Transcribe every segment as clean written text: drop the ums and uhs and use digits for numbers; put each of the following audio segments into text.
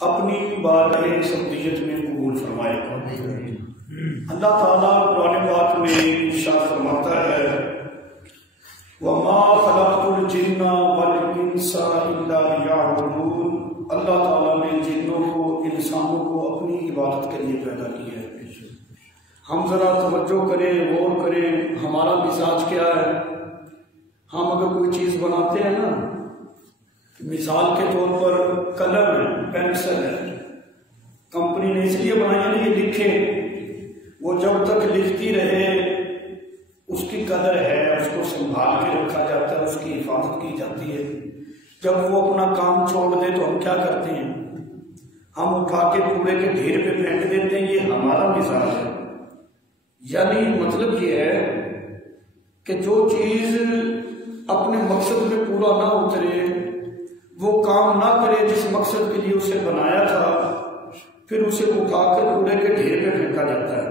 اپنی بارگاہ سمدیت میں قبول فرمائے۔ اللہ تعالیٰ قرآن پاک میں ارشاد فرماتا ہے وَمَا خَلَقْتُ الْجِنَّ وَالْإِنسَ إِلَّا لِيَعْبُدُونَ۔ اللہ تعالیٰ نے جنوں کو انسانوں کو اپنی عبادت کے لیے پیدا کیا ہے۔ ہم ذرا توجہ کریں، غور کریں، ہمارا مزاج کیا ہے۔ ہم اگر کوئی چیز بناتے ہیں نا، مثال کے طور پر قلم ہے، پینسل ہے، کمپنی نے اس لیے بنائی ہے کہ لکھے، وہ جب تک لکھتی رہے اس کی قدر ہے، اس کو سنبھال کے رکھا جاتا ہے، اس کی حفاظت کی جاتی ہے۔ جب وہ اپنا کام چھوڑ دے تو ہم کیا کرتے ہیں؟ ہم اٹھا کے کوڑے کے ڈھیر پہ پھینک دیتے ہیں۔ یہ ہمارا مزاج ہے۔ یعنی مطلب یہ ہے کہ جو چیز اپنے مقصد میں پورا نہ اترے، وہ کام نہ کرے جس مقصد کے لیے اسے بنایا تھا، پھر اسے اٹھا کر کوڑے کے ڈھیر پہ پھینکا جاتا ہے۔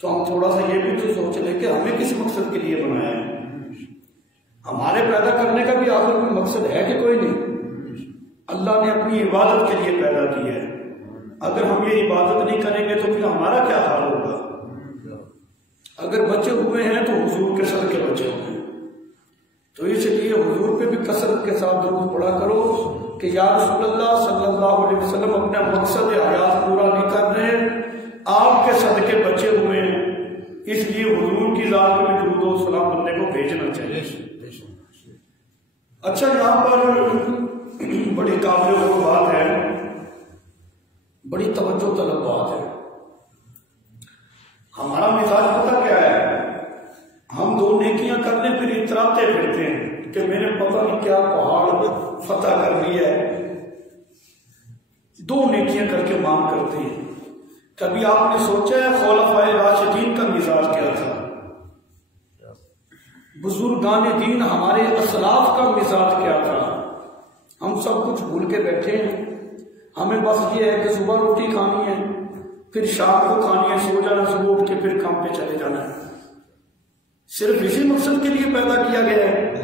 تو ہم تھوڑا سا یہ بھی تو سوچ لیں کہ ہمیں کس مقصد کے لیے بنایا ہے۔ ہمارے پیدا کرنے کا بھی آخر میں مقصد ہے کہ کوئی نہیں؟ اللہ نے اپنی عبادت کے لیے پیدا کی ہے۔ اگر ہم یہ عبادت نہیں کریں گے تو پھر ہمارا کیا حال ہوگا؟ اگر بچے ہوئے ہیں تو حضور کے صدقے بچے ہوئے ہیں، تو اس لیے حضور پہ بھی کثرت کے ساتھ درود پڑھا کرو کہ یا رسول اللہ صلی اللہ علیہ وسلم اپنا مقصد حیات پورا نہیں کر رہے، آپ کے صدقے بچے ہوئے ہیں، اس لیے حضور کی ذات میں درود و سلام بندے کو بھیجنا چاہیے۔ اچھا، یہاں پر بڑی قابل غور بات ہے، بڑی توجہ طلب بات ہے۔ ہمارا مزاج پتہ کیا ہے؟ ہم دو نیکیاں کرنے پھر اتراتے پھرتے ہیں کہ میں نے پتہ نہیں کیا پہاڑ فتح کر لیا ہے۔ دو نیکیاں کر کے مانگ کرتے ہیں۔ کبھی آپ نے سوچا ہے خلفائے راشدین کا مزاج کیا تھا؟ بزرگان دین ہمارے اسلاف کا مزاج کیا تھا؟ ہم سب کچھ بھول کے بیٹھے ہیں۔ ہمیں بس یہ ہے کہ صبح روٹی کھانی ہے، پھر شام کو کھانی ہے، سو جانا، صبح اٹھ کے پھر کام پہ چلے جانا ہے۔ صرف اسی مقصد کے لیے پیدا کیا گیا ہے۔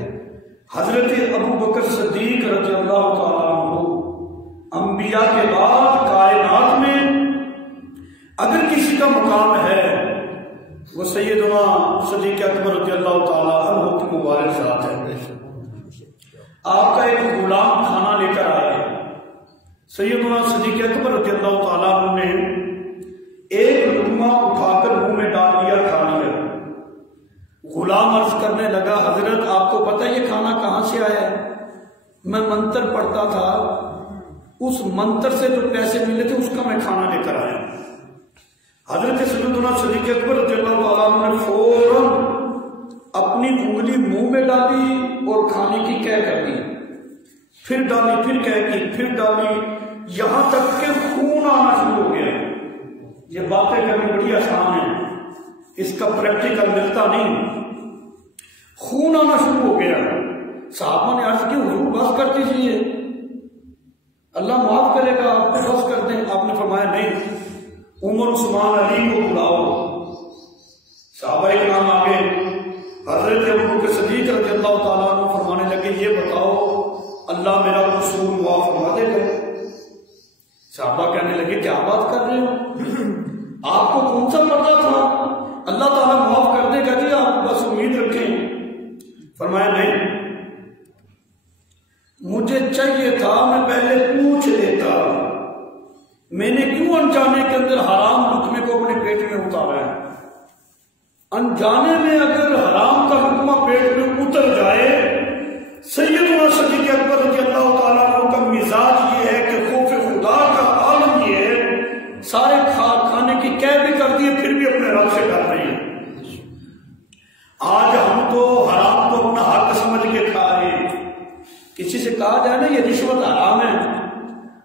حضرت ابو بکر صدیق رضی اللہ تعالیٰ عنہ انبیاء کے بعد کائنات میں اگر کسی کا مقام ہے وہ سیدنا صدیق اکبر رضی اللہ تعالیٰ عنہ کی مبارک ذات ہے۔ آپ کا ایک غلام کھانا لے کر آئے، سیدنا صدیق اکبر رضی اللہ تعالیٰ عنہ نے ایک لقمہ اٹھا کر منہ میں ڈال لیا، کھا لیا۔ غلام عرض کرنے لگا حضرت آپ کو پتہ یہ کھانا کہاں سے آیا ہے؟ میں منتر پڑھتا تھا، اس منتر سے جو پیسے ملے تھے اس کا میں کھانا لے کر آیا۔ حضرت سیدنا صدیق اکبر رضی اللہ تعالیٰ عنہ نے فوراً اپنی انگلی منہ میں ڈالی اور کھانے کی کہہ کر دی، پھر ڈالی، پھر کہہ کی، پھر ڈالی، یہاں تک کہ خون آنا شروع ہو گیا۔ یہ باتیں کرنی بڑی آسان ہے، اس کا پریکٹیکل ملتا نہیں۔ خون آنا شروع ہو گیا۔ صحابہ نے عرض کی حضور بس کر دیجیے، اللہ معاف کرے گا، آپ کو بس کر دیں۔ آپ نے فرمایا نہیں، عمر عثمان علی کو بلاؤ۔ صحابہ کرام آگے، حضرت ابو بکر صدیق رضی اللہ تعالیٰ عنہ فرمانے لگے یہ بتاؤ اللہ میرا قصور معاف فرما دے گا؟ صحابہ کہنے لگے کیا بات کر رہے ہو، آپ کو کون سا پردہ تھا، اللہ تعالیٰ معاف کر دے گا جی، آپ بس امید رکھیں۔ فرمایا نہیں، مجھے چاہیے تھا میں پہلے پوچھ لیتا، میں نے کیوں انجانے کے اندر حرام لقمے کو اپنے پیٹ میں اتارا ہے؟ انجانے میں اگر حرام کا لقمہ پیٹ میں اتر جائے، سیدنا صدیق اکبر رضی اللہ تعالیٰ عنہ کا مزاج یہ ہے کہ خوف خدا کا عالم یہ ہے، سارے کھانے کی کہہ بھی کر دیے پھر بھی اپنے رب سے ڈر رہے ہیں۔ آج ہم تو حرام کو اپنا حق سمجھ کے کھا رہے ہیں۔ کسی سے کہا جائے نا یہ رشوت حرام ہے،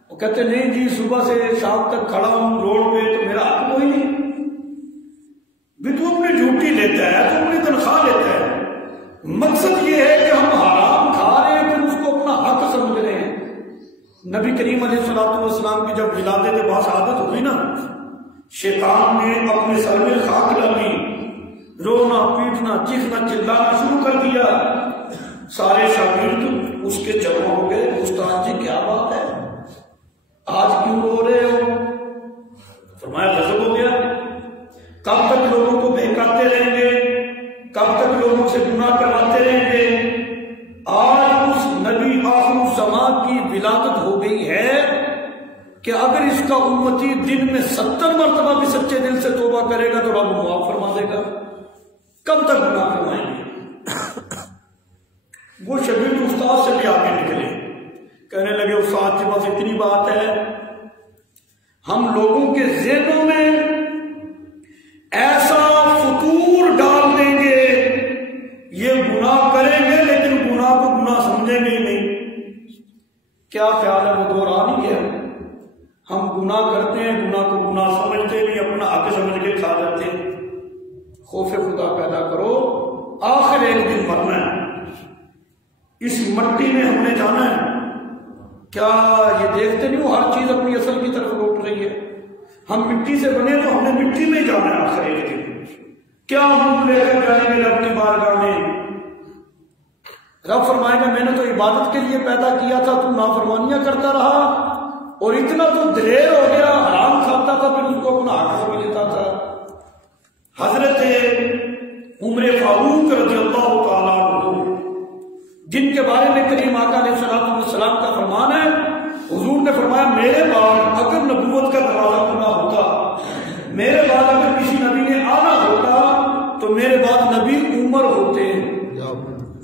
وہ کہتے نہیں جی صبح سے شام تک کھڑا ہوں روڈ پہ تو میرا حق کوئی نہیں۔ بھی تو اپنی ڈیوٹی لیتا ہے، تو اپنی تنخواہ لیتا ہے۔ مقصد یہ ہے کہ ہم حرام کھا رہے ہیں پھر اس کو اپنا حق سمجھ رہے ہیں۔ نبی کریم علیہ السلام کی جب ولادت باسعادت ہوئی نا، شیطان نے اپنے سر میں خاک ڈالی، رونا پیٹنا چیخنا چلانا شروع کر دیا۔ سارے شاگرد اس کے جمع ہو گئے، استاد جی کیا بات ہے، آج ہو گئی ہے کہ اگر اس کا امتی دن میں 70 مرتبہ بھی سچے دل سے توبہ کرے گا تو رب معاف فرما دے گا۔ کب تک گناہ فرمائیں گے؟ وہ شبیر استاد سے بھی آگے نکلے، کہنے لگے استاد کے پاس اتنی بات ہے، ہم لوگوں کے ذہنوں میں ایسا فطور ڈال دیں گے، یہ گناہ کریں گے لیکن گناہ کو گناہ سمجھیں گے ہی نہیں۔ کیا خیال ہے؟ وہ دور آ نہیں گیا؟ ہم گناہ کرتے ہیں، گناہ کو گناہ سمجھتے بھی، اپنا حق سمجھ کے کھا جاتے ہیں۔ خوف خدا پیدا کرو، آخر ایک دن مرنا ہے، اس مٹی میں ہم نے جانا ہے۔ کیا یہ دیکھتے نہیں ہو ہر چیز اپنی اصل کی طرف لوٹ رہی ہے؟ ہم مٹی سے بنے تو ہم نے مٹی میں جانا ہے آخر ایک دن۔ کیا ہم لے کر جائیں گے رب کی بارگاہ میں؟ رب فرمائے گا میں نے تو عبادت کے لیے پیدا کیا تھا، تو نافرمانیاں کرتا رہا اور اتنا تو دلیر ہو گیا، حرام کھاتا تھا پھر اس کو اپنا حق سمجھ لیتا تھا۔ حضرت عمر فاروق رضی اللہ تعالیٰ عنہ، جن کے بارے میں کریم آقا علیہ السلام کا فرمان ہے، حضور نے فرمایا میرے بعد اگر نبوت کا دروازہ کھلا ہوتا، میرے بعد اگر کسی نبی نے آنا ہوتا تو میرے بعد نبی عمر ہوتے،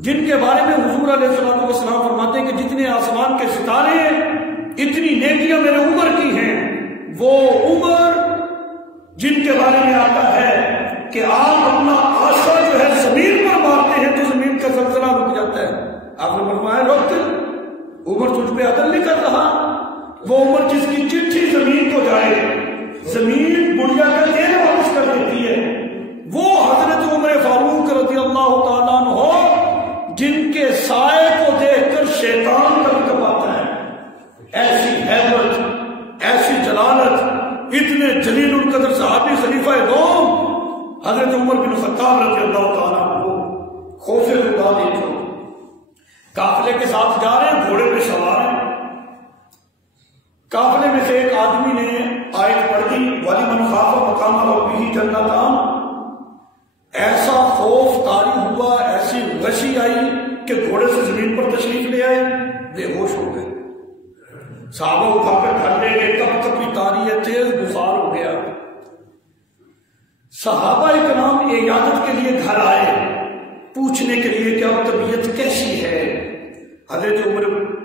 جن کے بارے میں حضور علیہ السلام فرماتے ہیں کہ جتنے آسمان کے ستارے ہیں اتنی نیکیاں میرے عمر کی ہیں۔ وہ عمر جن کے بارے میں آتا ہے کہ آپ اپنا آسا جو ہے زمین پر مارتے ہیں تو زمین کا زلزلہ رک جاتا ہے، آپ نے فرمایا رک، عمر تجھ پہ عدل نہیں کر رہا۔ وہ عمر جس کی چٹھی زمین کو جائے زمین بڑھیا کا تیل واپس کر دیتی ہے، وہ حضرت عمر فاروق رضی اللہ تعالیٰ عنہ جن کے سائے کو دیکھ کر شیطان کب کب آتا ہے۔ ایسی حیبت، ایسی جلالت، اتنے جلیل القدر صحابی خلیفہ دوم حضرت عمر بن خطاب رضی اللہ تعالیٰ عنہ، خوف خدا دیکھو، قافلے کے ساتھ جا رہے ہیں، گھوڑے پہ سوار ہیں، قافلے میں سے ایک آدمی نے آیت پڑھ دی وَلِمَنْ خَافَ مَقَامَ رَبِّهِ جَنَّتَانِ، ایسا خوف طاری ہوا، ایسی غشی آئی کہ گھوڑے سے زمین پر تشریف لے آئے، بے ہوش ہو گئے، صحابہ اٹھا کر گھر لے گئے، کب کبھی طاری ہے، تیز بخار ہو گیا۔ صحابہ کرام عیادت کے لیے گھر آئے، پوچھنے کے لیے کیا طبیعت کیسی ہے۔ حضرت عمر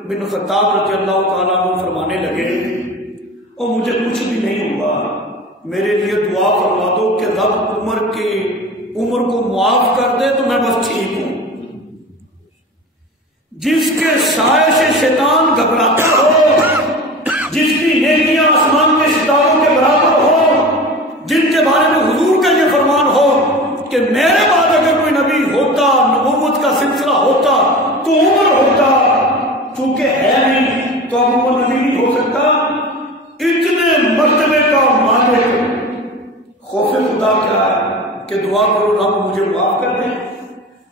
بن خطاب رضی اللہ تعالیٰ عنہ فرمانے لگے اور مجھے کچھ بھی نہیں ہوا، میرے لیے دعا فرما دو کہ رب عمر کو معاف کر دے تو میں بس ٹھیک ہوں۔ جس کے سائے سے شیطان گھبراتا ہو، جس کی نیکیاں آسمان کے ستاروں کے برابر ہو، جن کے بارے میں حضور کا یہ فرمان ہو کہ میرے بعد اگر کوئی نبی ہوتا، نبوت کا سلسلہ ہوتا تو عمر ہوتا، چونکہ ہے نہیں تو اب عمر نبی نہیں ہو سکتا۔ اتنے مرتبے کا مالک خوف خدا کیا ہے کہ دعا کرو رب مجھے معاف کر دیں۔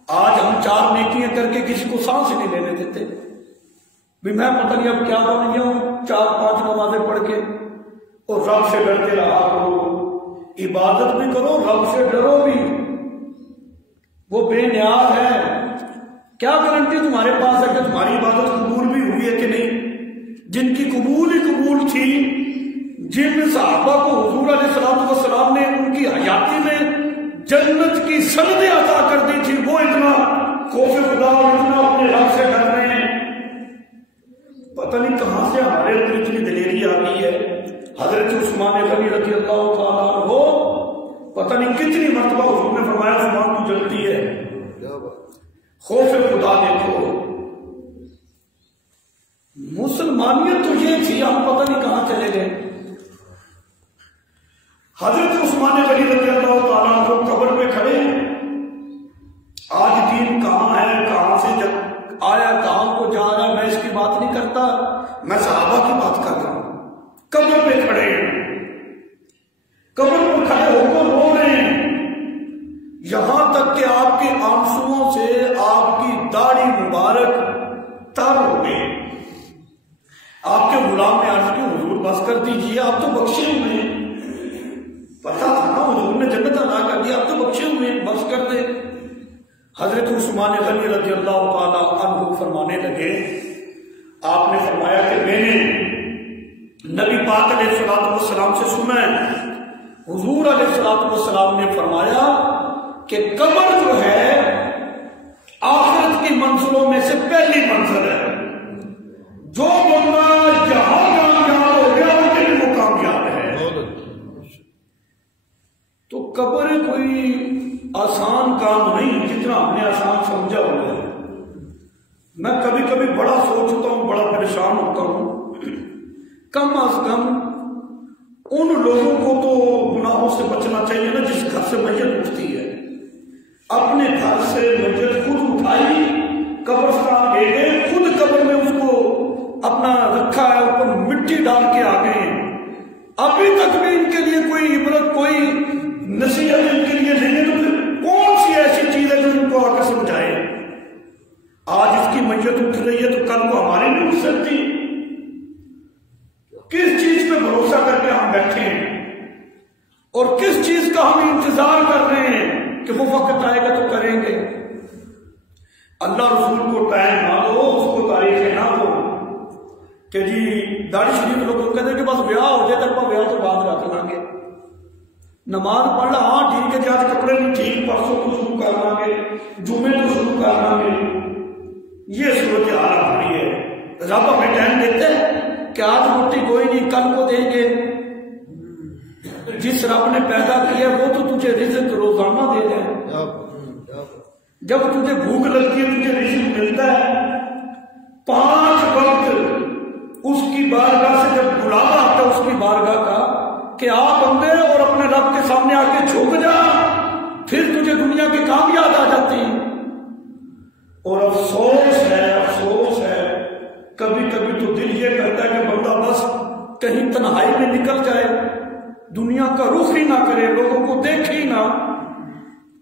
آج ہم 4 نیکیاں کر کے کسی کو سانس نہیں لینے دیتے، بھی میں پتہ نہیں اب کیا بن گیا ہوں، 4-5 نمازیں پڑھ کے، اور رب سے ڈرتے رہا کرو، عبادت بھی کرو، رب سے ڈرو بھی، وہ بے نیاز ہے۔ کیا گارنٹی تمہارے پاس ہے کہ تمہاری عبادت قبول بھی ہوئی ہے کہ نہیں؟ جن کی قبول ہی قبول تھی، جن صحابہ کو حضور علیہ السلام نے ان کی حیاتی میں جنت کی سندیں عطا کر دی تھی، وہ اتنا خوف خدا اور اتنا اپنے رب سے ڈر رہے ہیں۔ پتہ نہیں کہاں سے ہمارے اندر اتنی دلیری آ گئی ہے۔ حضرت عثمان غنی رضی اللہ تعالیٰ عنہ پتہ نہیں کتنی مرتبہ حضور نے فرمایا عثمان تو جلتی ہے، خوف خدا دیکھو۔ مسلمانیت تو یہ تھی، ہم پتہ نہیں کہاں چلے گئے۔ حضرت عثمان غنی رضی اللہ تعالیٰ عنہ قبر پہ کھڑے ہیں، آج دین کہاں ہے، کہاں سے جب آیا، کہاں کو جا رہا ہے، میں اس کی بات نہیں کرتا، میں صحابہ کی بات کر رہا ہوں۔ قبر پہ کھڑے ہیں، قبر پہ کھڑے ہو کر رو رہے ہیں، یہاں تک کہ آپ کے آنسوؤں سے آپ کی داڑھی مبارک تر ہو گئی۔ آپ کے غلام نے عرض کی حضور بس کر دیجیے، آپ تو بخشے ہوئے ہیں، پتا تھا نا حضور نے جنت عطا کر دیا، آپ تو بخشے ہوئے ہیں، بس کر دے۔ حضرت عثمان غنی رضی اللہ تعالیٰ عنہ فرمانے لگے آپ نے فرمایا کہ میں نے نبی پاک علیہ الصلوۃ والسلام سے سنا ہے، حضور علیہ الصلوۃ والسلام نے فرمایا کہ قبر جو ہے آخرت کی منزلوں میں سے پہلی منزل ہے، جو بندہ جہاں کامیاب ہو گیا ان کے لیے وہ کامیاب ہے۔ تو قبر کوئی آسان کام نہیں جتنا ہم نے آسان سمجھا ہوا ہے۔ میں کبھی کبھی بڑا سوچتا ہوں، بڑا پریشان ہوتا ہوں، کم از کم ان لوگوں کو تو گناہوں سے بچنا چاہیے نا جس گھر سے میت اٹھتی ہے، اپنے گھر سے میت خود اٹھائی، قبرستان لے گئے، خود قبر میں اس کو اپنا رکھا ہے، اوپر مٹی ڈال کے آ گئے ہیں، ابھی تک بھی ان کے لیے کوئی عبرت، کوئی نصیحت ان کے لیے نہیں ہے، تو پھر کون سی ایسی چیز ہے جو ان کو آ کے سمجھائے؟ آج اس کی میت اٹھ رہی ہے تو کل کو ہماری نہیں اٹھ سکتی۔ کس چیز پہ بھروسہ کر کے ہم بیٹھے ہیں اور کس چیز کا ہم انتظار کر رہے ہیں کہ وہ وقت آئے گا تو کریں گے؟ اللہ رسول کو ٹائم نہ دو، اس کو تاریخیں نہ دو کہ جی داڑھی شریف لوگ کہتے ہیں کہ بس بیاہ ہو جائے تو بیاہ تو بعد رکھ لیں گے، نماز پڑھ لا، ہاں ٹھیک ہے جی آج کپڑے نہیں ٹھیک، پرسوں کو شروع کر لیں گے، جمعے کو شروع کر لیں گے۔ یہ صورت حال ہماری ہے۔ رب ہمیں ٹائم دیتے ہیں کہ آج روٹی کوئی نہیں کل کو دیں گے۔ جس رب نے پیدا کیا وہ تو تجھے رزق روزانہ دے رہے ہیں، جب تجھے بھوک لگتی ہے تجھے رزق ملتا ہے، 5 وقت اس کی بارگاہ سے جب بلاوا آتا ہے اس کی بارگاہ کا کہ آپ بندے اور اپنے رب کے سامنے آ کے جھک جا، پھر تجھے دنیا کے کام یاد آ جاتے ہیں۔ اور افسوس ہے کبھی کبھی تو دل یہ کرتا ہے کہ بندہ بس کہیں تنہائی میں نکل جائے، دنیا کا رخ ہی نہ کرے، لوگوں کو دیکھے ہی نہ،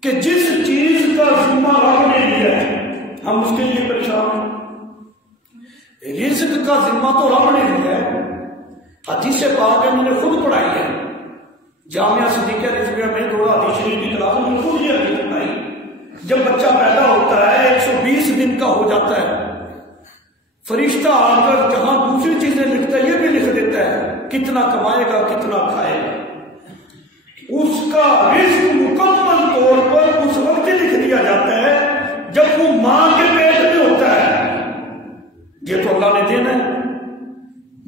کہ جس چیز کا ذمہ رب نے لیا ہے ہم اس کے لیے پریشان ہیں۔ رزق کا ذمہ تو رب نے لیا ہے، حدیث پاک ہے، میں نے خود پڑھائی ہے، جامعہ صدیقہ رضویہ میں تھوڑا حدیث شریف کی کلاس میں خود یہ حدیث پڑھائی۔ جب بچہ پیدا ہوتا ہے 120 دن کا ہو جاتا ہے، فرشتہ آ کر جہاں دوسری چیزیں لکھتا ہے یہ بھی لکھ دیتا ہے، کتنا کمائے گا کتنا کھائے گا، اس کا رزق مکمل طور پر اس وقت لکھ دیا جاتا ہے جب وہ ماں کے پیٹ میں ہوتا ہے۔ یہ تو اللہ نے دینا ہے،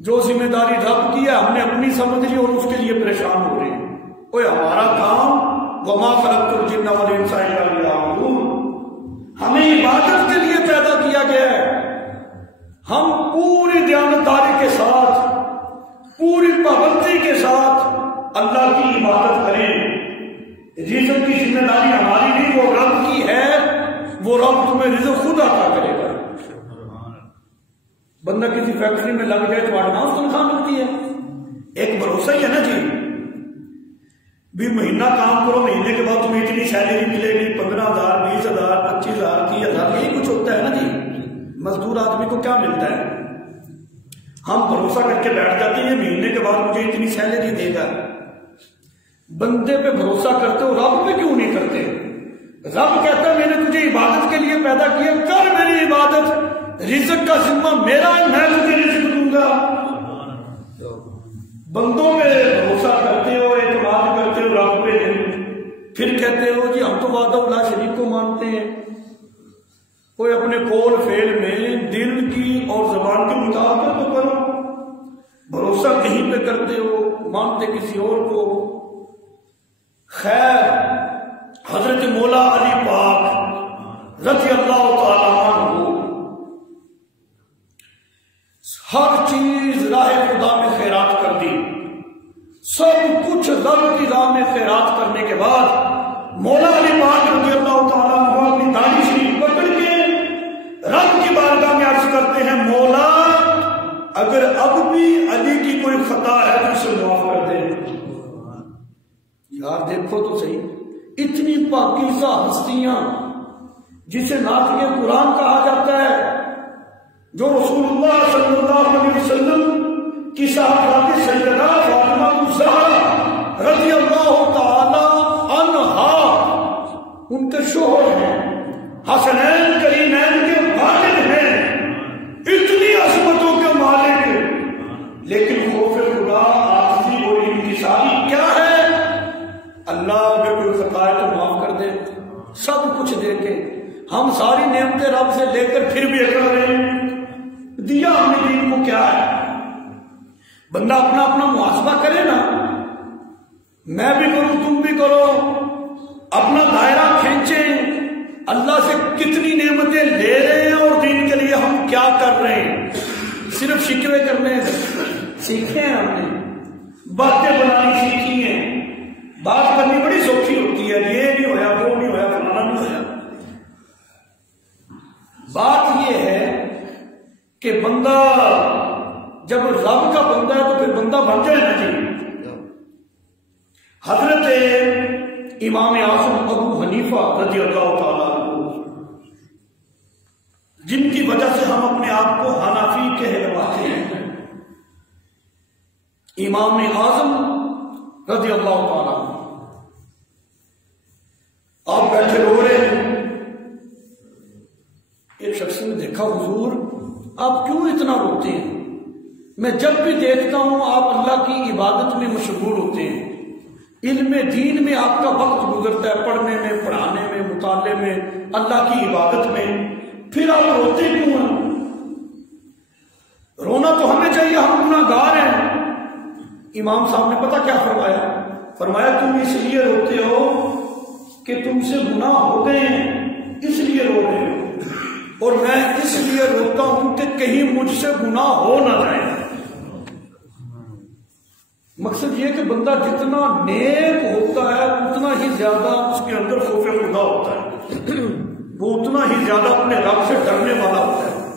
جو ذمہ داری رب کی ہے ہم نے اپنی سمجھ لی اور اس کے لیے پریشان ہو رہے ہیں۔ کوئی ہمارا کام وما خلقت الجن والانس الا ليعبدون، ہمیں عبادت کے لیے پیدا کیا گیا ہے، ہم پوری دیانتداری کے ساتھ پوری پابندی کے ساتھ اللہ کی عبادت کریں۔ رزق کی ذمہ داری ہماری نہیں، وہ رب کی ہے، وہ رب تمہیں رزق خود عطا کرے گا۔ بندہ کسی فیکٹری میں لگ جائے تو ایڈوانس تنخواہ ملتی ہے، ایک بھروسہ ہی ہے نا جی، بھی مہینہ کام کرو، مہینے کے بعد تمہیں اتنی سیلری ملے گی، 15,000 20,000 25,000 30,000، یہی کچھ ہوتا ہے نا جی۔ مزدور آدمی کو کیا ملتا ہے؟ ہم بھروسہ کر کے بیٹھ جاتے ہیں مہینے کے بعد مجھے اتنی سیلری دے گا۔ بندے پہ بھروسہ کرتے ہو، رب پہ کیوں نہیں کرتے؟ رب کہتا ہے میں نے تجھے عبادت کے لیے پیدا کیا، کر میری عبادت، رزق کا ذمہ میرا ہے، میں تجھے رزق دوں گا۔ بندوں پہ بھروسہ کرتے ہو، اعتماد کرتے ہو، رب پہ نہیں، پھر کہتے ہو جی ہم تو وعدہ لا شریک کو مانتے ہیں۔ کوئی اپنے قول فعل میں دل کی اور زبان کے مطابق تو کرو، بھروسہ کہیں پہ کرتے ہو، مانتے کسی اور کو۔ خیر، حضرت مولا علی پاک رضی اللہ تعالیٰ عنہ ہر چیز راہ خدا میں خیرات کر دی، سب کچھ رب کی راہ میں خیرات کرنے کے بعد مولا علی پاک رضی اللہ تعالیٰ عنہ اپنی داڑھی شریف پکڑ کے رب کی بارگاہ میں عرض کرتے ہیں، مولا اگر اب بھی علی کی کوئی خطا ہے تو اسے معاف کر دے۔ یار دیکھو تو صحیح، اتنی پاکیزہ ہستیاں جسے ناطق قرآن کہا جاتا ہے، جو رسول اللہ صلی اللہ علیہ وسلم کی صاحبزادی سیدہ فاطمہ الزہرا رضی اللہ تعالی عنہا ان کے شوہر ہیں، حسنین کریمین کے والد ہیں، اتنی عظمت لیکن خوف خدا عاجزی اور انکساری کیا ہے؟ اللہ اگر کوئی خطا ہے تو معاف کر دے، سب کچھ دے کے ہم ساری نعمتیں رب سے لے کر پھر بھی اکڑ رہے ہیں۔ دیا ہم نے دین کو کیا ہے؟ بندہ اپنا اپنا محاسبہ کرے نا، میں بھی کروں تم بھی کرو، اپنا دائرہ کھینچیں، اللہ سے کتنی نعمتیں لے رہے ہیں اور دین کے لیے ہم کیا کر رہے ہیں۔ صرف شکوے کرنے سیکھے ہیں، ہم نے باتیں بنانی سیکھی ہیں۔ بات کرنی بڑی سوکھی ہوتی ہے، یہ نہیں ہویا وہ نہیں ہویا فلانا نہیں ہویا۔ بات یہ ہے کہ بندہ جب رب کا بندہ ہے تو پھر بندہ بن جائے نا جی۔ حضرت امام اعظم ابو حنیفہ رضی اللہ تعالیٰ جن کی وجہ سے ہم اپنے آپ کو حنفی کہلواتے ہیں، امام اعظم رضی اللہ تعالیٰ آپ بیٹھے رو رہے ہیں۔ ایک شخص نے دیکھا، حضور آپ کیوں اتنا روتے ہیں؟ میں جب بھی دیکھتا ہوں آپ اللہ کی عبادت میں مشغول ہوتے ہیں، علم دین میں آپ کا وقت گزرتا ہے، پڑھنے میں، پڑھانے میں، مطالعے میں، اللہ کی عبادت میں، پھر آپ روتے کیوں ہیں؟ رونا تو ہمیں چاہیے، ہم گناہگار ہیں۔ امام صاحب نے پتہ کیا فرمایا؟ فرمایا تم اس لیے روتے ہو کہ تم سے گناہ ہو گئے ہیں، اس لیے رو رہے ہو، اور میں اس لیے روتا ہوں کہ کہیں مجھ سے گناہ ہو نہ جائے۔ مقصد یہ کہ بندہ جتنا نیک ہوتا ہے اتنا ہی زیادہ اس کے اندر خوف خدا ہوتا ہے، وہ اتنا ہی زیادہ اپنے رب سے ڈرنے والا ہوتا ہے۔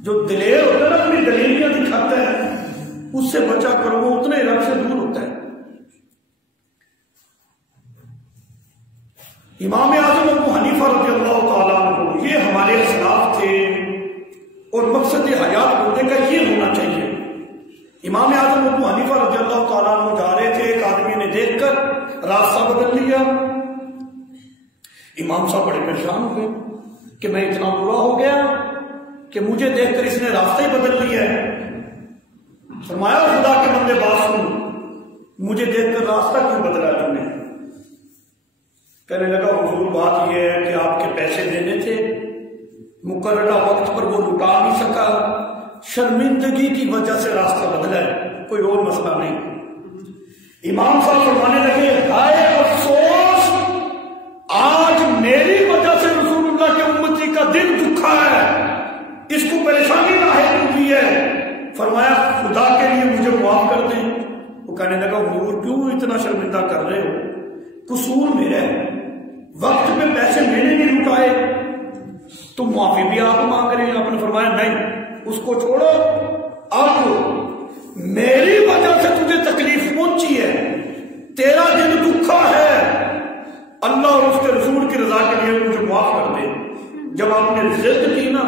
جو دلیر ہوتا ہے نا، اپنی دلیریاں دکھاتا ہے، اس سے بچا کر وہ اتنے ہی رب سے دور ہوتا ہے۔ امام اعظم ابو حنیفہ رضی اللہ تعالیٰ عنہ یہ ہمارے اسلاف تھے، اور مقصد حیات ہونے کا یہ ہونا چاہیے۔ امام اعظم ابو حنیفہ رضی اللہ تعالیٰ عنہ جا رہے تھے، ایک آدمی نے دیکھ کر راستہ بدل لیا۔ امام صاحب بڑے پریشان ہوئے کہ میں اتنا برا ہو گیا کہ مجھے دیکھ کر اس نے راستہ ہی بدل لیا ہے۔ فرمایا خدا کے بندے بات سن، مجھے دیکھ کر راستہ کیوں بدلا تم نے؟ کہنے لگا حضور بات یہ ہے کہ آپ کے پیسے دینے تھے، مقررہ وقت پر وہ لٹا نہیں سکا، شرمندگی کی وجہ سے راستہ بدلا ہے، کوئی اور مسئلہ نہیں۔ امام صاحب فرمانے لگے ہائے افسوس، آج میری وجہ سے رسول اللہ کے امتی کا دل دکھا ہے، اس کو پریشانی لاحق ہوئی ہے۔ فرمایا خدا کے لیے مجھے معاف کر دیں۔ وہ کہنے لگا حضور کیوں اتنا شرمندہ کر رہے ہو؟ قصور میرا ہے، وقت پہ پیسے میں نے نہیں لٹائے، تو معافی بھی آپ مانگ رہے ہیں۔ آپ نے فرمایا نہیں، اس کو چھوڑو، اب میری وجہ سے تجھے تکلیف پہنچی ہے، تیرا دل دکھا ہے، اللہ اور اس کے رسول کی رضا کے لیے مجھے معاف کر دے۔ جب آپ نے ضد کی نا،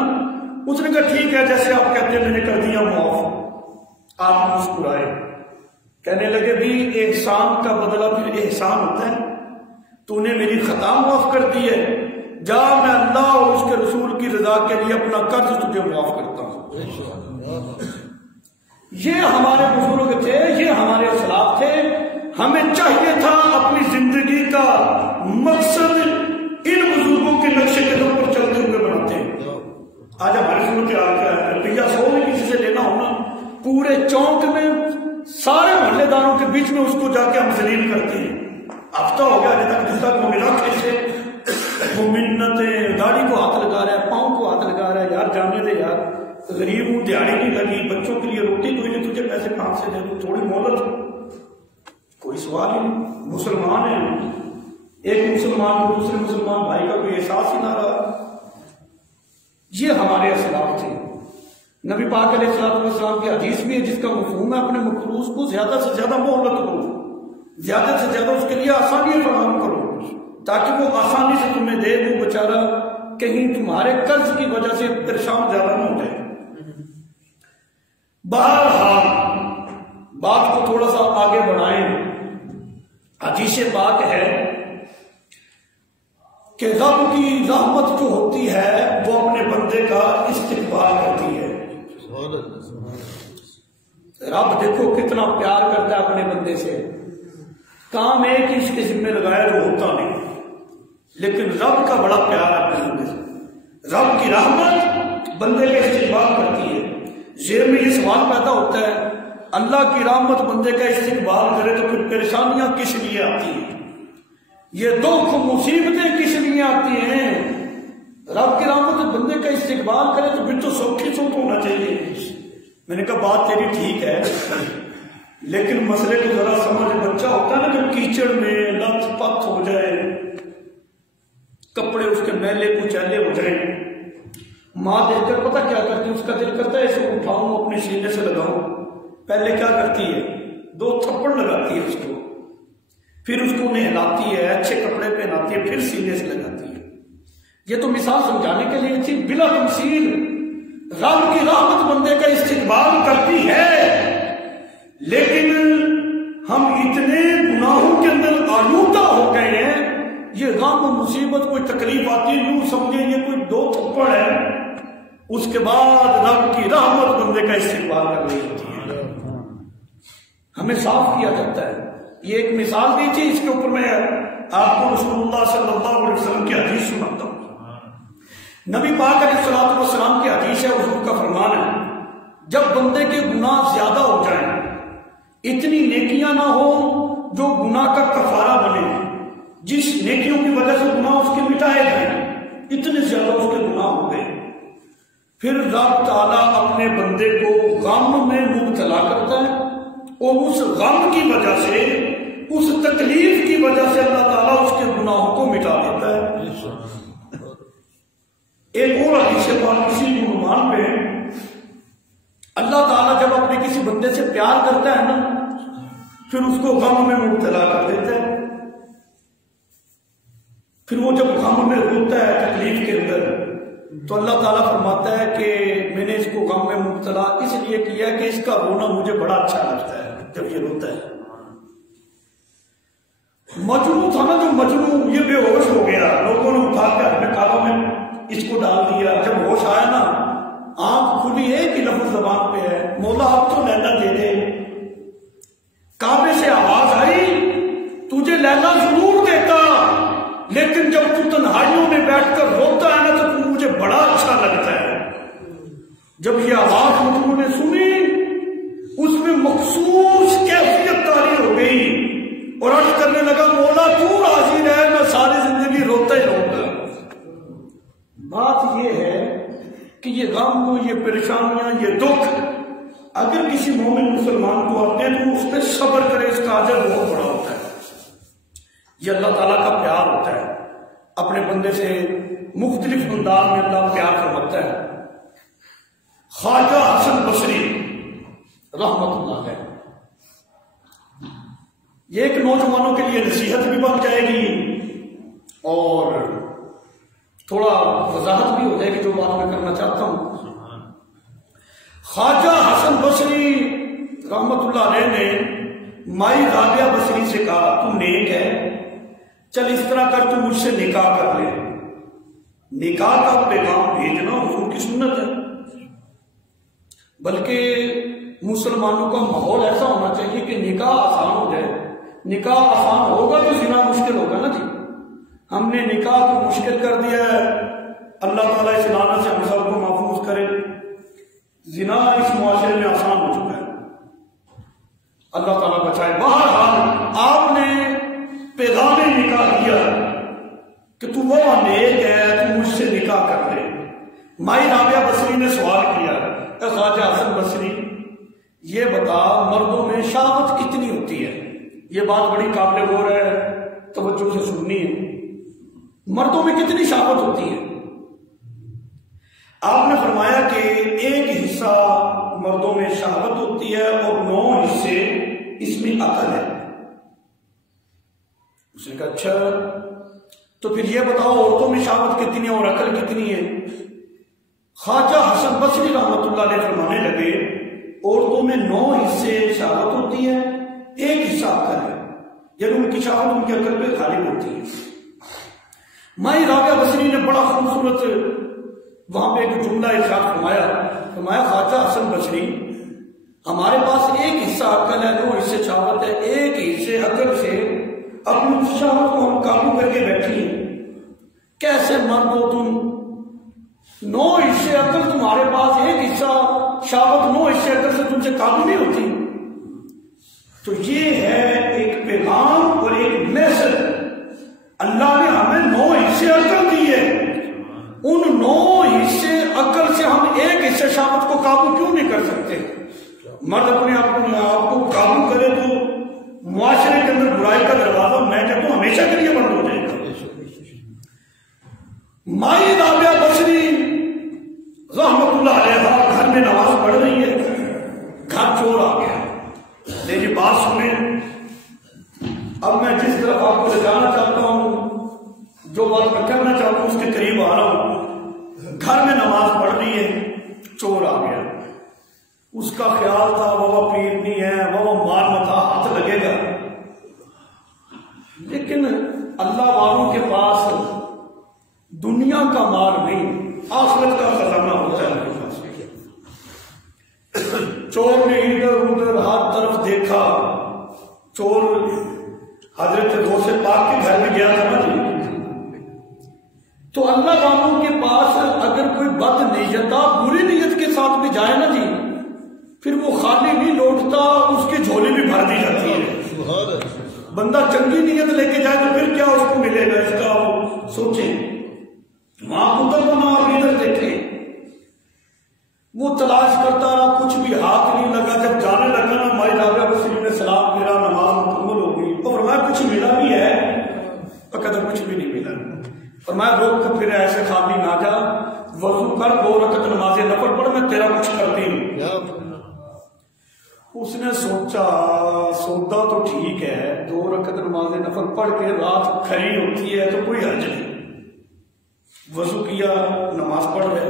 اس نے کہا ٹھیک ہے جیسے آپ کہتے ہیں میں نے کر دیا معاف۔ آپ مسکرائے، کہنے لگے بھی احسان کا بدلہ پھر احسان ہوتا ہے، تو نے میری خطا معاف کر دی ہے، جا میں اللہ اور اس کے رسول کی رضا کے لیے اپنا قرض تجھے معاف کرتا ہوں۔ یہ ہمارے بزرگ تھے، یہ ہمارے اسلاف تھے۔ ہمیں چاہیے تھا اپنی زندگی کا مقصد ان بزرگوں کے نقشے قدم پر چلتے ہوئے بناتے ہیں۔ آج ہماری صورت حال کیا ہے؟ روپیہ 100 میں کسی سے لینا ہونا، پورے چوک میں سارے محلے داروں کے بیچ میں اس کو جا کے ہم ذلیل کرتے ہیں۔ ہفتہ ہو گیا ابھی تک جس تک وہ ملا کیسے، وہ منتیں، داڑھی کو ہاتھ لگا رہا ہے، پاؤں کو ہاتھ لگا رہا ہے، یار جانے دے یار، غریب ہوں، دیہڑی نہیں لگی، بچوں کے لیے روٹی کوئی نہیں، تجھے پیسے کہاں سے دے دوں، تھوڑی مہلت، کوئی سوال ہی نہیں۔ مسلمان ہیں، ایک مسلمان کو دوسرے مسلمان بھائی کا کوئی احساس ہی نہ رہا۔ یہ ہمارے اسلاف تھے۔ نبی پاک علیہ السلام کی حدیث بھی ہے جس کا مفہوم ہے اپنے مقروض کو زیادہ سے زیادہ مہلت کرو، زیادہ سے زیادہ اس کے لیے آسانی فراہم کرو، تاکہ وہ آسانی سے تمہیں دے، وہ بیچارہ کہیں تمہارے قرض کی وجہ سے پریشان زیادہ نہ ہو جائے۔ بہرحال بات کو تھوڑا سا آگے بڑھائیں۔ حدیث پاک ہے کہ رب کی رحمت جو ہوتی ہے وہ اپنے بندے کا استقبال کرتی ہے۔ رب دیکھو کتنا پیار کرتا ہے اپنے بندے سے، کام ایک ہی اس کے ذمہ لگایا جو ہوتا نہیں، لیکن رب کا بڑا پیار ہے اپنے بندے سے، رب کی رحمت بندے کا استقبال کرتی ہے۔ ذہن میں یہ سوال پیدا ہوتا ہے اللہ کی رحمت بندے کا استقبال کرے تو پھر پریشانیاں کس لیے آتی ہیں، یہ دکھ مصیبتیں کس لیے آتی ہیں؟ رب کی رحمت بندے کا استقبال کرے تو پھر تو سوکھی سوکھ ہونا چاہیے۔ میں نے کہا بات تیری ٹھیک ہے، لیکن مسئلے کو ذرا سمجھ، بچہ ہوتا ہے نا جب کیچڑ میں لت پت ہو جائے، کپڑے اس کے میلے کچیلے ہو جائیں، ماں دیکھ کر پتہ کیا کرتی ہے، اس کا دل کرتا ہے اسے اٹھاؤں اپنے سینے سے لگاؤں، پہلے کیا کرتی ہے 2 تھپڑ لگاتی ہے اس کو، پھر اس کو نہلاتی ہے، اچھے کپڑے پہناتی ہے، پھر سینے سے لگاتی ہے۔ یہ تو مثال سمجھانے کے لیے تھی، بلا تمثیل رب کی رحمت بندے کا استقبال کرتی ہے، لیکن ہم اتنے گناہوں کے اندر آلودہ ہو گئے ہیں، یہ غم و مصیبت کوئی تکلیف آتی ہے یوں سمجھیں یہ کوئی 2 تھپڑ ہے، اس کے بعد رب کی رحمت بندے کا استقبال کر رہی ہوتی ہے، ہمیں صاف کیا جاتا ہے۔ یہ ایک مثال دی تھی، اس کے اوپر میں آپ کو رسول اللہ صلی اللہ علیہ وسلم کی حدیث سناتا ہوں۔ نبی پاک علیہ الصلوۃ والسلام کی حدیث ہے، حضور کا فرمان ہے جب بندے کے گناہ زیادہ ہو جائیں، اتنی نیکیاں نہ ہو جو گناہ کا کفارہ بنے، جس نیکیوں کی وجہ سے گناہ اس کے مٹائے گئے، اتنے زیادہ اس کے گناہ ہو گئے، پھر رب تعالیٰ اپنے بندے کو غم میں مبتلا کرتا ہے، اور اس غم کی وجہ سے، اس تکلیف کی وجہ سے اللہ تعالیٰ اس کے گناہوں کو مٹا دیتا ہے۔ ایک اور حدیث پاک کسی عنوان پہ اللہ تعالیٰ جب اپنے کسی بندے سے پیار کرتا ہے نا، پھر اس کو غم میں مبتلا کر دیتا ہے، پھر وہ جب غم میں روتا ہے تکلیف کے اندر تو اللہ تعالیٰ فرماتا ہے کہ میں نے اس کو غم میں مبتلا اس لیے کیا کہ اس کا رونا مجھے بڑا اچھا لگتا ہے جب یہ روتا ہے۔ مجنون تھا نا جو مجنون، یہ بے ہوش ہو گیا، لوگوں نے اٹھا کر اپنے کعبہ میں اس کو ڈال دیا، جب ہوش آیا نا آنکھ کھلی ایک ہی لفظ زبان پہ ہے، مولا اب تو لیلا دے دے، کعبے سے آواز آئی تجھے لیلا ضرور دیتا، لیکن جب تو تنہائیوں میں بیٹھ کر روتا ہے نا تو مجھے بڑا اچھا لگتا ہے۔ جب یہ آواز مجنون نے سنی اس میں مخصوص کیفیت طاری ہو گئی اور عرض کرنے لگا مولا تو راضی رہے، میں ساری زندگی روتا ہی رہوں گا۔ بات یہ ہے کہ یہ غم، یہ پریشانیاں، یہ دکھ اگر کسی مومن مسلمان کو آتے ہیں تو اس پہ صبر کرے، اس کا اجر بہت بڑا ہوتا ہے۔ یہ اللہ تعالیٰ کا پیار ہوتا ہے، اپنے بندے سے مختلف انداز میں اللہ پیار فرماتا ہے۔ خواجہ حسن بصری رحمت اللہ ہے، یہ ایک نوجوانوں کے لیے نصیحت بھی بن جائے گی اور تھوڑا وضاحت بھی ہو جائے گی جو بات میں کرنا چاہتا ہوں۔ خواجہ حسن بصری رحمت اللہ علیہ نے مائی رابعہ بصری سے کہا تو نیک ہے، چل اس طرح کر تو مجھ سے نکاح کر لے، نکاح کا پیغام بھیجنا حضور کی سنت ہے، بلکہ مسلمانوں کا ماحول ایسا ہونا چاہیے کہ نکاح آسان ہو جائے، نکاح آسان ہوگا تو زنا مشکل ہوگا نا جی، ہم نے نکاح کو مشکل کر دیا ہے، اللہ تعالیٰ اس لعنت سے ہم سب کو محفوظ کرے، زنا اس معاشرے میں آسان ہو چکا ہے، اللہ تعالیٰ بچائے۔ بہرحال آپ نے پیغام نکاح دیا کہ تو وہ نیک ہے، تو مجھ سے نکاح کر لے۔ مائی رابعہ بصری نے سوال کیا اے خواجہ حسن بصری یہ بتا مردوں میں شہوت کتنی ہوتی ہے؟ یہ بات بڑی قابل غور ہے، توجہ سے سننی ہے، مردوں میں کتنی شہوت ہوتی ہے؟ آپ نے فرمایا کہ 1 حصہ مردوں میں شہوت ہوتی ہے اور 9 حصے اس میں عقل ہے۔ اس نے کہا اچھا تو پھر یہ بتاؤ عورتوں میں شہوت کتنی ہے اور عقل کتنی ہے؟ خواجہ حسن بصری رحمت اللہ علیہ فرمانے لگے عورتوں میں 9 حصے شہوت ہوتی ہے، 1 حصہ عقل ہے، یعنی ان کی شہوت ان کی عقل پہ غالب ہوتی ہے۔ مائی رابعہ بصری نے بڑا خوبصورت وہاں پہ ایک جملہ ارشاد فرمایا خواجہ حسن بصری ہمارے پاس ایک حصہ عقل ہے، 9 حصے شہوت ہے، ایک حصے عقل سے اپنی شہوت کو ہم قابو کر کے بیٹھی ہیں۔ کیسے مرد ہو تم؟ 9 حصے عقل تمہارے پاس، ایک حصہ شہوت 9 حصے عقل سے تم سے قابو نہیں ہوتی۔ تو یہ ہے ایک پیغام اور ایک میسج۔ اللہ نے ہمیں 9 حصے عقل دی ہے، ان 9 حصے عقل سے ہم ایک حصے شہوت کو قابو کیوں نہیں کر سکتے؟ مرد اپنے آپ کو قابو کرے تو معاشرے کے اندر برائی کا دروازہ میں کہتا ہوں ہمیشہ کے لیے بند ہو جائے گا۔ مائی رابعہ بصری رحمت اللہ علیہ گھر میں نماز پڑھ رہی ہے، گھر چور آ گیا۔ میری بات سنیں، اب میں جس طرف آپ کو لے جانا چاہتا ہوں، جو بات میں کرنا چاہتا ہوں اس کے قریب آ رہا ہوں۔ گھر میں نماز پڑھ رہی ہے، چور آ گیا۔ اس کا خیال تھا وہ پیرنی ہے، وہ مار متا ہاتھ لگے گا، لیکن اللہ والوں کے پاس دنیا کا مال نہیں، آخرت کا خزانہ ہوتا ہے۔ چور نے ادھر ادھر ہر طرف دیکھا، چور حضرت غوث پاک کے گھر میں گیا تھا نا، تو اللہ والوں کے پاس اگر کوئی بد نیت بری نیت کے ساتھ بھی جائے نا جی، پھر وہ خالی نہیں لوٹتا، اس کی جھولی بھی بھر دی جاتی ہے۔ بندہ چنگی نیت لے کے جائے تو پھر کیا اس کو ملے گا، اس کا وہ سوچیں۔ وہاں ادھر بنا اور ادھر دیکھے، وہ تلاش کرتا رہا، کچھ بھی ہاتھ نہیں لگا۔ جب جانے لگا نا مائی رابعہ بصری نے سلام پھیرا، نماز مکمل ہو گئی، اور فرمایا کچھ ملا بھی ہے؟ کہتا کچھ بھی نہیں ملا۔ فرمایا روک کر پھر ایسے خالی نہ جا، وضو کر، 2 رکعت نماز نفل پڑھ، میں تیرا کچھ کرتی ہوں۔ اس نے سوچا سودا تو ٹھیک ہے، 2 رکعت نماز نفل پڑھ کے رات کھری ہوتی ہے تو کوئی حرج نہیں، وضو کیا، نماز پڑھ گئے۔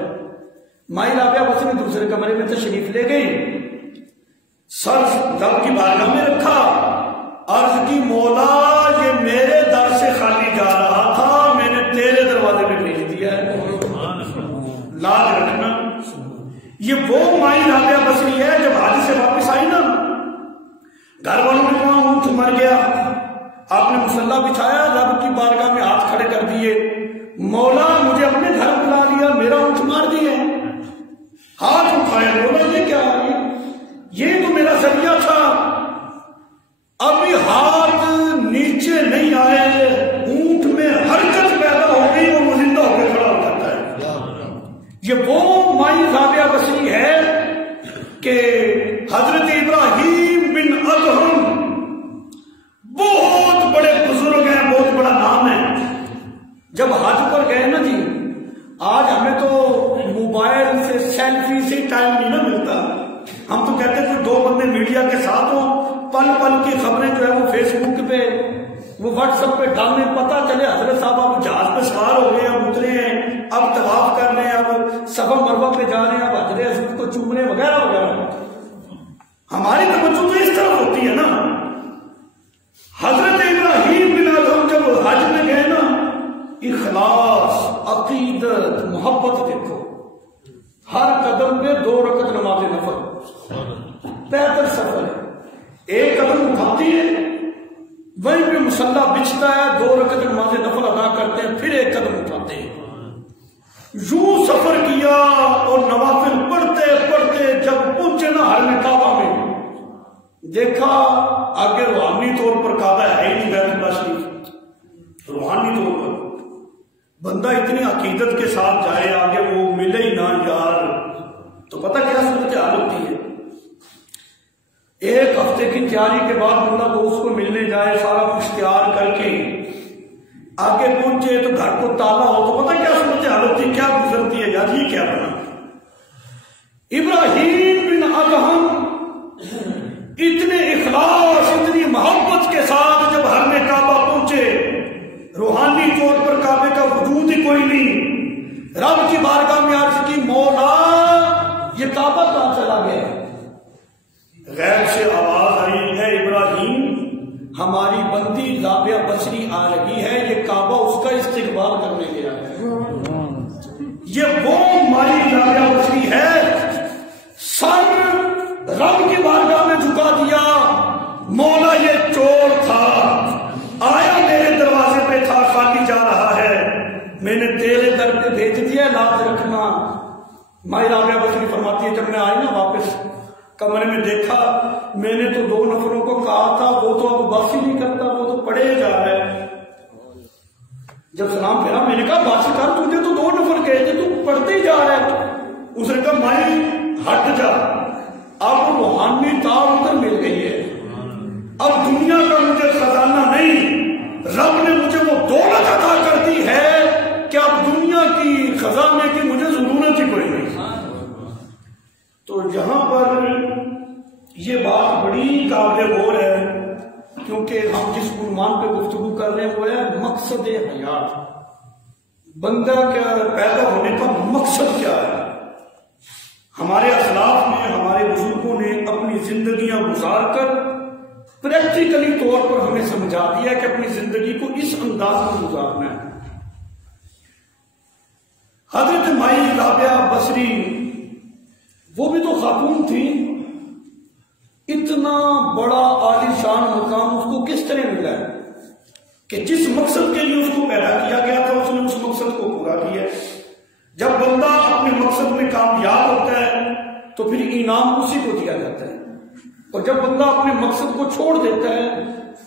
مائی رابعہ بصری دوسرے کمرے میں تشریف لے گئی، سر رب کی بارگاہ میں رکھا، عرض کی مولا یہ میرے در سے خالی جا رہا تھا، میں نے تیرے دروازے پہ بھیج دیا ہے، لاج رکھنا۔ یہ وہ مائی رابعہ بصری ہے جب حج سے واپس آئی نا، گھر والوں نے کہا اونٹ مر گیا، آپ نے مصلی بچھایا، رب کی بارگاہ میں ہاتھ کھڑے کر دیے، مولا مجھے اپنے گھر بلا لیا، میرا اونٹ مار دیے، ہاتھ اٹھایا، مولا یہ کیا ہے؟ یہ تو میرا ذریعہ تھا، ابھی ہاتھ نیچے نہیں آئے، اونٹ میں حرکت پیدا ہو گئی اور وہ زندہ ہو کے کھڑا ہو جاتا ہے۔ یہ وہ مائی رابعہ بصری ہے کہ حضرت ابراہیم بن ادہم بہت بڑے بزرگ ہیں، بہت بڑا نام ہے۔ جب حج پر گئے نا جی، آج ہمیں تو موبائل سے سیلفی سے ٹائم نہیں نہ ملتا، ہم تو کہتے ہیں کہ 2 بندے میڈیا کے ساتھ ہوں، پل پل کی خبریں جو ہے وہ فیس بک پہ، وہ واٹس ایپ پہ ڈالنے، پتہ چلے حضرت صاحب اب جہاز پہ سوار ہو گئے، اب اترے ہیں، اب طواف کر رہے ہیں، اب صفا مروہ پہ جا رہے ہیں، اب حجر اسود کو چوم رہے وغیرہ وغیرہ۔ ہماری توجہ تو اس طرف ہوتی ہے نا۔ حضرت ابراہیم بن ادہم جب حج میں گئے نا، اخلاص، عقیدت، محبت دیکھو، ہر قدم پہ 2 رکعت نماز نفل، پیدل سفر ہے، ایک قدم اٹھاتی ہے، وہیں پہ مصلی بچھتا ہے، 2 رکعت نماز نفل ادا کرتے ہیں، پھر ایک قدم اٹھاتے ہیں۔ یوں سفر کیا اور نوافل پڑھتے پڑھتے جب پہنچے نا حرم کعبہ میں، دیکھا آگے روحانی طور پر کعبہ ہے ہی نہیں، بیت اللہ شریف روحانی طور پر بندہ اتنی عقیدت کے ساتھ جائے، آگے وہ ملے ہی نہ یار، تو پتہ کیا صورتحال ہوتی ہے؟ ایک ہفتے کی تیاری کے بعد بندہ دوست کو ملنے جائے، سارا کچھ تیار کر کے آگے پہنچے تو گھر کو تالا ہو، تو پتہ کیا صورتحال ہوتی ہے، کیا گزرتی ہے یار، یہ کیا بنا؟ ابراہیم بن ادہم اتنے اخلاص، اتنی محبت کے ساتھ جب حرم کعبہ پہنچے، روحانی طور پر کعبے کا وجود ہی کوئی نہیں، رب کی بارگاہ میں عرض کی مولا یہ کعبہ کہاں چلا گیا؟ غیب سے آواز آئی ہے ابراہیم ہماری بندی رابعہ بصری آ رہی ہے، یہ کعبہ اس کا استقبال کرنے گیا ہے۔ یہ وہ مائی رابعہ بصری ہے، سر رب کی مائی رابعہ بصری فرماتی ہے جب میں آئی نا واپس کمرے میں دیکھا، میں نے تو 2 نفروں کو کہا تھا، وہ تو اب باسی نہیں کرتا، وہ تو پڑھے جا رہا ہے۔ جب سلام پھیرا میں نے کہا باسی کر، تجھے تو 2 نفر کہے تھے، تو پڑھتے ہی جا رہا ہے۔ اس نے کہا مائی ہٹ جا، اب روحانی تار ادھر مل گئی ہے، اب دنیا کا مجھے خزانہ نہیں، رب نے مجھے وہ دولت عطا کر دی ہے کہ اب دنیا کی خزانے کی مجھے ضرورت ہی کوئی نہیں۔ تو یہاں پر یہ بات بڑی قابل غور ہے، کیونکہ ہم جس عنوان پہ گفتگو کر رہے ہیں وہ ہے مقصد حیات، بندہ کیا پیدا ہونے کا مقصد کیا ہے۔ ہمارے اسلاف نے، ہمارے بزرگوں نے اپنی زندگیاں گزار کر پریکٹیکلی طور پر ہمیں سمجھا دیا کہ اپنی زندگی کو اس انداز میں گزارنا ہے۔ حضرت مائی رابعہ بصری وہ بھی تو خاتون تھی، اتنا بڑا عالی شان مقام اس کو کس طرح ملا ہے کہ جس مقصد کے لیے اس کو پیدا کیا گیا تھا اس نے اس مقصد کو پورا کیا۔ جب بندہ اپنے مقصد میں کامیاب ہوتا ہے تو پھر انعام اسی کو دیا جاتا ہے، اور جب بندہ اپنے مقصد کو چھوڑ دیتا ہے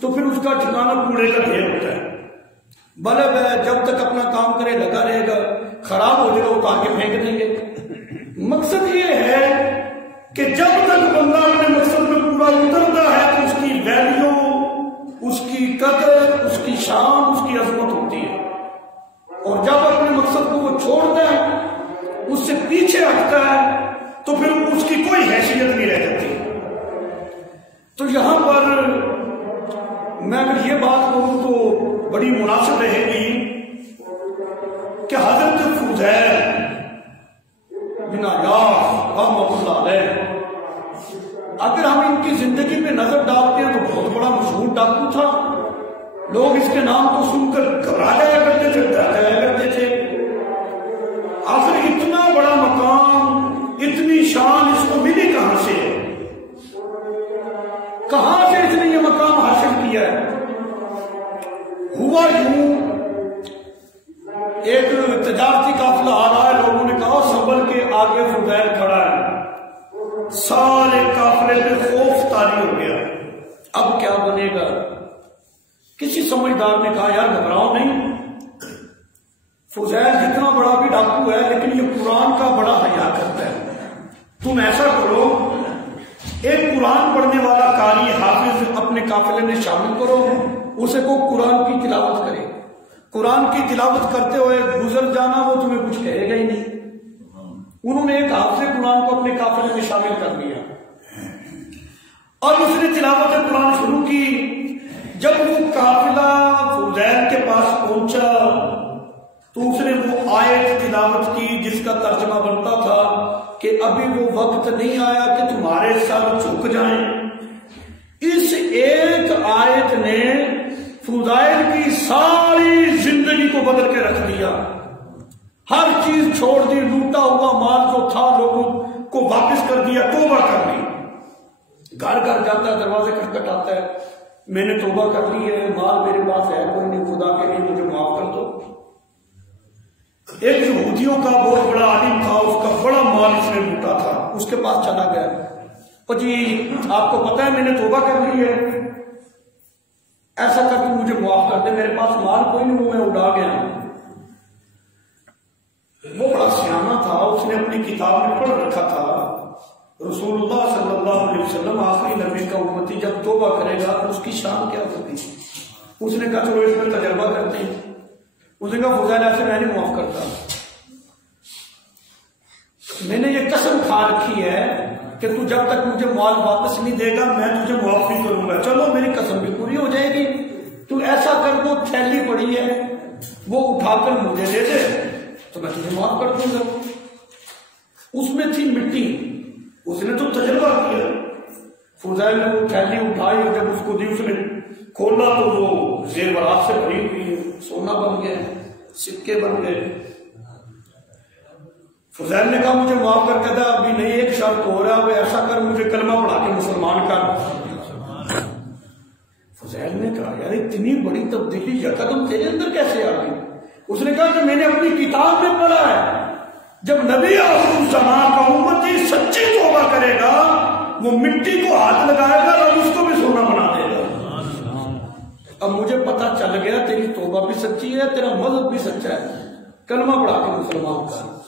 تو پھر اس کا ٹھکانہ کوڑے کا ڈھیر ہوتا ہے۔ بلب ہے جب تک اپنا کام کرے لگا رہے گا، خراب ہو جائے گا اتار کے پھینک دیں گے۔ مقصد یہ ہے کہ جب تک بندہ اپنے مقصد میں پورا اترتا ہے تو اس کی ویلیو، اس کی قدر، اس کی شان، اس کی عظمت ہوتی ہے، اور جب اپنے مقصد کو وہ چھوڑتا ہے، اس سے پیچھے ہٹتا ہے تو پھر اس کی کوئی حیثیت نہیں رہ جاتی۔ تو یہاں پر میں اگر یہ بات کروں تو بڑی مناسب رہے گی کہ حضرت فضیل بن عیاض رحمۃ اللہ علیہ، اگر ہم ان کی زندگی پہ نظر ڈالتے ہیں تو بہت بڑا مشہور ڈاکو تھا، لوگ اس کے نام کو سن کر گھبرا جایا کرتے تھے، ڈر جایا کرتے تھے۔ آخر اتنا بڑا مقام، اتنی شان اس کو ملی کہاں سے؟ کہاں سے اس نے یہ مقام حاصل کیا ہے؟ ہوا یوں، ایک تجارتی قافلہ آ رہا ہے، لوگوں نے کہا سنبھل کے، آگے فضیل کھڑا ہے، سارے قافلے پہ خوف طاری ہو گیا، اب کیا بنے گا؟ کسی سمجھدار نے کہا یار گھبراؤ نہیں، فضیل جتنا بڑا بھی ڈاکو ہے لیکن یہ قرآن کا بڑا حیا کرتا ہے، تم ایسا کرو ایک قرآن پڑھنے والا قاری حافظ اپنے قافلے میں شامل کرو، اسے کو قرآن کی تلاوت کرے، قرآن کی تلاوت کرتے ہوئے گزر جانا، وہ تمہیں کچھ کہے گا ہی نہیں۔ انہوں نے ایک حافظ قرآن کو اپنے قافلے میں شامل کر لیا اور اس نے تلاوت قرآن شروع کی۔ جب وہ قافلہ فضیل کے پاس پہنچا تو اس نے وہ آیت تلاوت کی جس کا ترجمہ بنتا تھا کہ ابھی وہ وقت نہیں آیا کہ تمہارے سر جھک جائیں۔ اس ایک آیت نے فضیل کی ساری زندگی کو بدل کے رکھ دیا، ہر چیز چھوڑ دی، لوٹا ہوا مال جو تھا لوگوں کو واپس کر دیا، توبہ کر لی، گھر گھر جاتا ہے، دروازے کھٹکھٹاتا ہے، میں نے توبہ کر لی ہے، مال میرے پاس ہے کوئی نہیں، خدا کے لیے مجھے معاف کر دو۔ ایک یہودیوں کا بہت بڑا عالم تھا، اس کا بڑا مال اس نے لوٹا تھا، اس کے پاس چلا گیا، اور جی آپ کو پتا ہے میں نے توبہ کر لی ہے، ایسا کر کے مجھے معاف کر دے، میرے پاس مال کوئی نہیں، وہ میں اڑا گیا ہوں۔ وہ بڑا سیانہ تھا، اس نے اپنی کتاب میں پڑھ رکھا تھا رسول اللہ صلی اللہ علیہ وسلم آخری نبی کا امتی جب توبہ کرے گا تو اس کی شان کیا ہوگی۔ اس نے کہا چلو اس میں تجربہ کرتے ہیں، اس نے کہا فضیل ایسے میں نہیں معاف کرتا، میں نے یہ قسم کھا رکھی ہے کہ تو جب تک مجھے مال واپس نہیں دے گا میں تجھے معاف نہیں کروں گا۔ چلو میری قسم بھی پوری ہو جائے گی، تو ایسا کر وہ تھیلی پڑی ہے وہ اٹھا کر مجھے دے دے تو میں تجھے معاف کر دوں گا۔ اس میں تھی مٹی، اس نے تو تجربہ کیا، فضیل نے وہ تھیلی اٹھائی اور جب اس کو دی، اس نے کھولا تو وہ زیورات سے بھری ہوئی، سونا بن گئے، سکے بن گئے۔ فضیل نے کہا مجھے معاف کر کے دے، ابھی نہیں، ایک شرط ہو رہا ہے، ایسا کر مجھے کلمہ پڑھا کے مسلمان کر۔ فضیل نے کہا یار اتنی بڑی تبدیلی یکدم تیرے اندر کیسے آ گئی؟ اس نے کہا کہ میں نے اپنی کتاب میں پڑھا ہے جب نبی آخر الزمان کا امتی سچی توبہ کرے گا وہ مٹی کو ہاتھ لگائے گا اور اس کو بھی سونا بنا دے گا۔ اب مجھے پتا چل گیا تیری توبہ بھی سچی ہے، تیرا مذہب بھی سچا ہے، کلمہ پڑھا کے مسلمان کا۔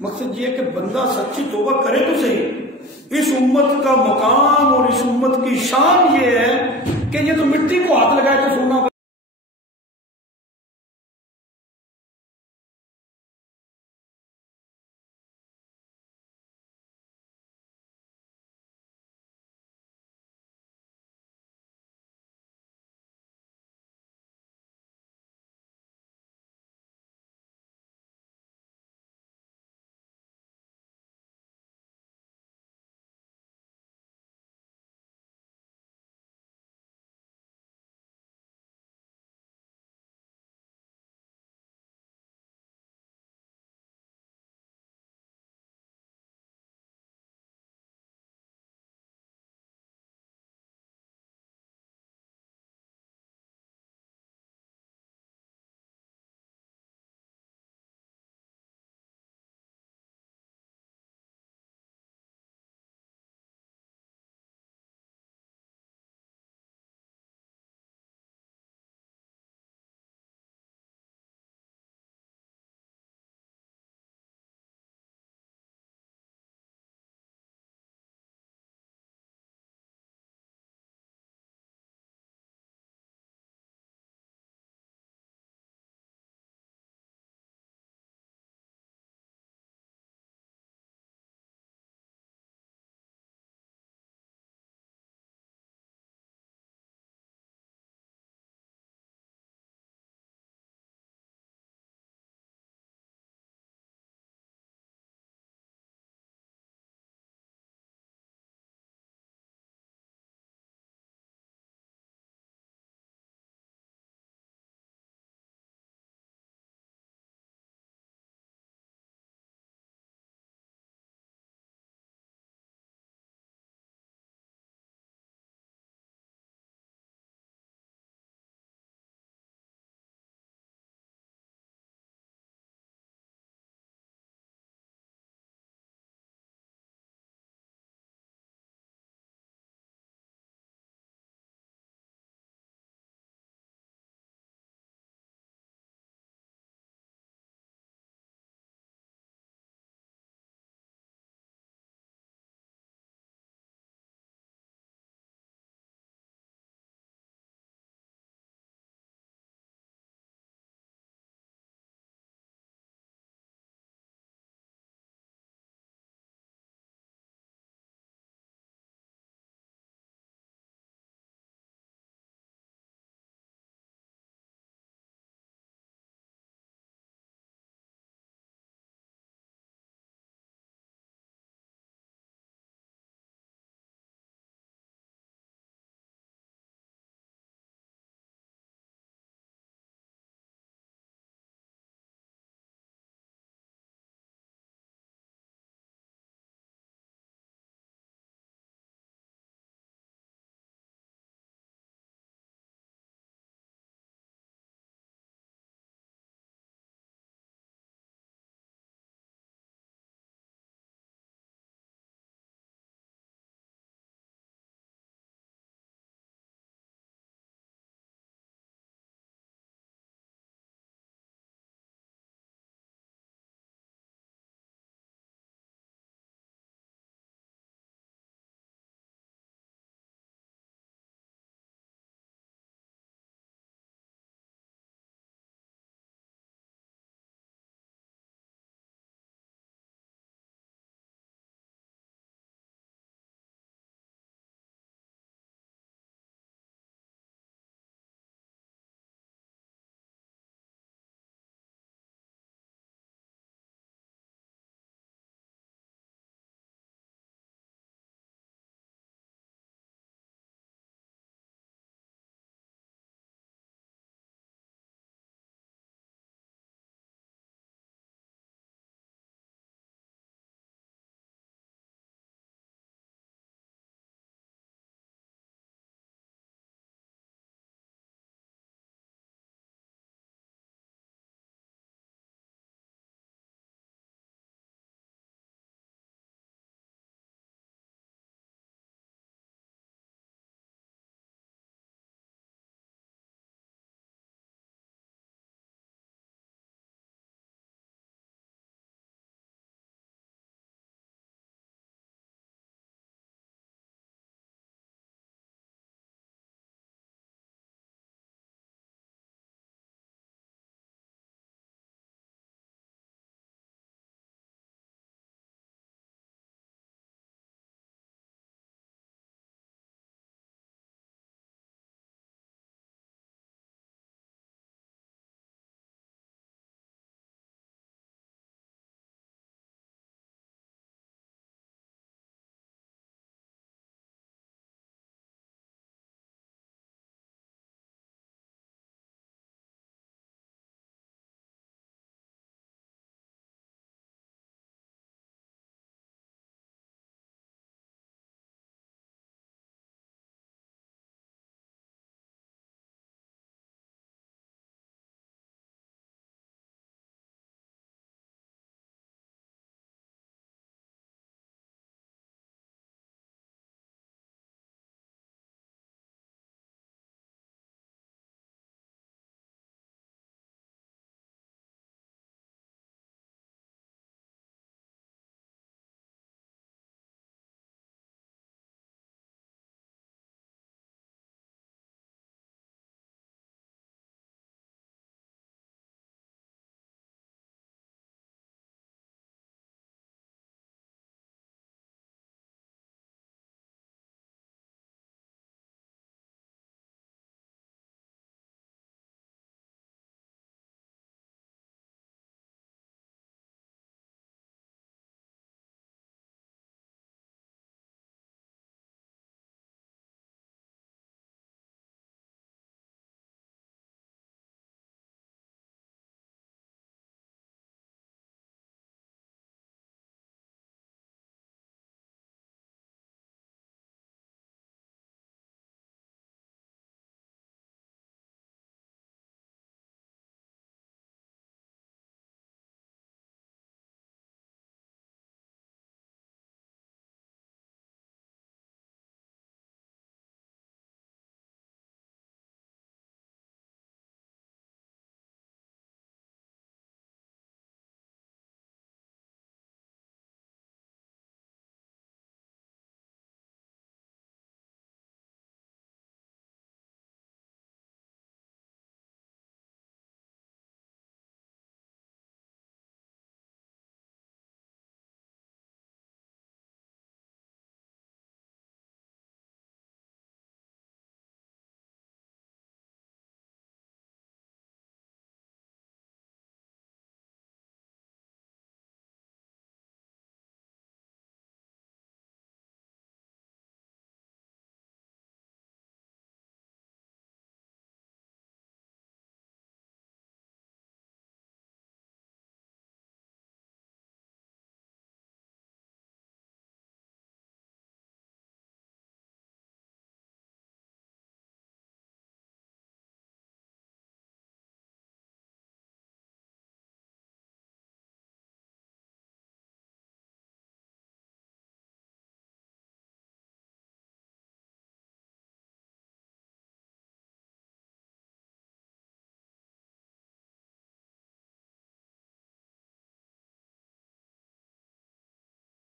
مقصد یہ کہ بندہ سچی توبہ کرے تو صحیح۔ اس امت کا مقام اور اس امت کی شان یہ ہے کہ یہ تو مٹی